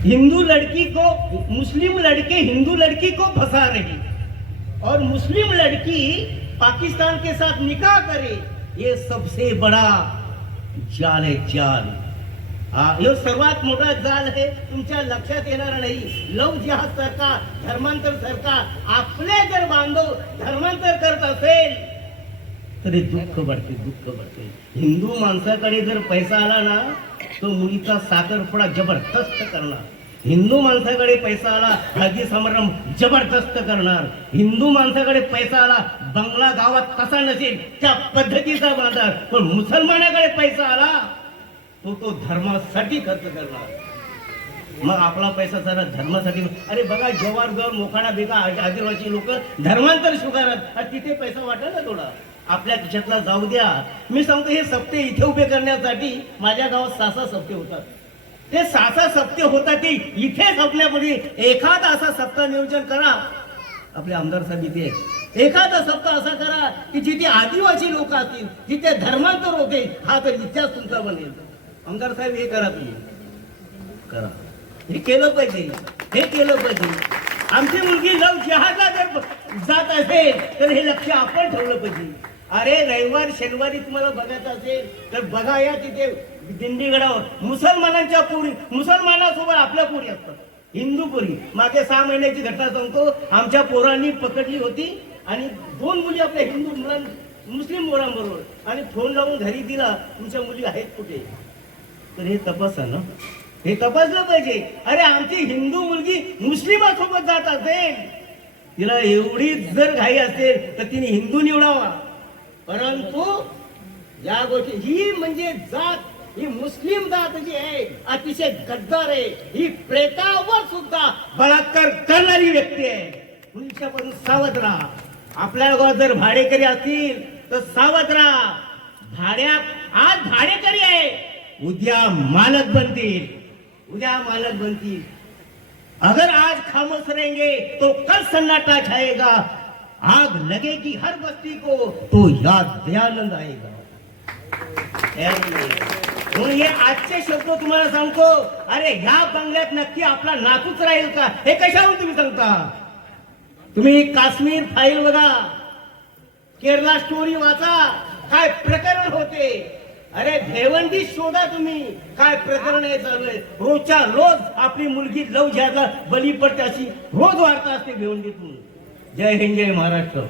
हिंदू लड़की को मुस्लिम लड़के हिंदू लड़की को फंसा रहे और मुस्लिम लड़की पाकिस्तान के साथ निकाह करे, ये सबसे बड़ा जाल है, जाल। यो सर्वात मोठा जाल आहे, तुमच्या लक्षात येणार नाही। लव जिहाद सरकार, धर्मांतर सरकार आपले जर बांधव धर्मांतर करत असेल तरी दुःख वाटते, दुःख वाटते। हिंदू माणसाकडे जर पैसा आला ना तो मुलीचा साखरपुडा जबरदस्त करणार, हिंदू माणसाकडे पैसा आला हळदी समारंभ जबरदस्त करणार, हिंदू माणसाकडे पैसा आला बंगला गावात कसा नसेल त्या पद्धतीचा बांधणार, पण मुसलमानाकडे पैसा आला तो धर्मासाठी खर्च करणार। मग आपला पैसा सारा धर्मासाठी। अरे बघा जवाहर मोखाडा बेगा आदिवासी लोक धर्मांतर स्वीकारत, तिथे पैसा वाटा ना थोडा आपल्या खिशातला जाऊ द्या। मी सांगतो हे सप्ते इथे उभे करण्यासाठी माझ्या गावात 6 सप्ते होतात, ते 6 सप्ते होतात ते इथे संपण्यापूर्वी एखादा असा सप्ताह नियोजन करा। आपले आमदार साहेब इथे एखादा सप्ताह असा करा की जिथे आदिवासी लोक असतील, जिथे धर्मांतर होते, हा तर इतिहास तुमचा बनेल। आमदार साहेब हे करा, तुम्ही करा, हे केलं पाहिजे, हे केलं पाहिजे। आमची मुलगी लव जिहादला जर जात असेल तर हे लक्ष आपण ठेवलं पाहिजे। अरे रविवार शनिवारी तुम्हाला बघायचं असेल तर बघा या तिथे दिंडीगडावर मुसलमानांच्या पोरी, मुसलमानासोबत आपल्या पोरी असतात, हिंदू पोरी। मागे 6 महिन्याची घटना सांगतो, आमच्या पोरांनी पकडली होती आणि 2 मुली आपल्या हिंदू मुस्लिम मुलांबरोबर, आणि फोन लावून घरी दिला, तुमच्या मुली आहेत कुठे? तर हे तपासा ना, हे तपासलं पाहिजे। अरे आमची हिंदू मुलगी मुस्लिमासोबत जात असेल, तिला एवढी जर घाई असेल तर तिने हिंदू निवडावा, परंतु या गोष्टी ही म्हणजे जात, ही मुस्लिम जात जी आहे अतिशय गद्दार आहे, ही प्रेतावर सुद्धा बलात्कार करणारी व्यक्ती आहे। तुमच्यापासून सावध राहा। आपल्या गावात जर भाडेकरी असतील तर सावध राहा। आज भाडेकरी आहे, उद्या मालक बनतील, उद्या मालक बनतील। अगर आज खामोश रहेंगे तो कल सन्नाटा छाएगा, आग लगेगी हर बस्ती को तो याद दयानंद आएगा। ये आजचे शब्द तुम्हाला सांगतो। अरे ह्या बंगल्यात नक्की आपला नातूच राहील का हे कशावरून तुम्ही सांगता? तुम्ही काश्मीर फाईल बघा, केरला स्टोरी वाचा, काय प्रकरण होते। अरे भेवंडी शोधा तुम्ही, काय प्रकरण आहे चालू आहे। रोजच्या रोज आपली मुलगी लव जिहादला बली पडते अशी रोज वार्ता असते भिवंडीतून। जय हिंद, जय महाराष्ट्र।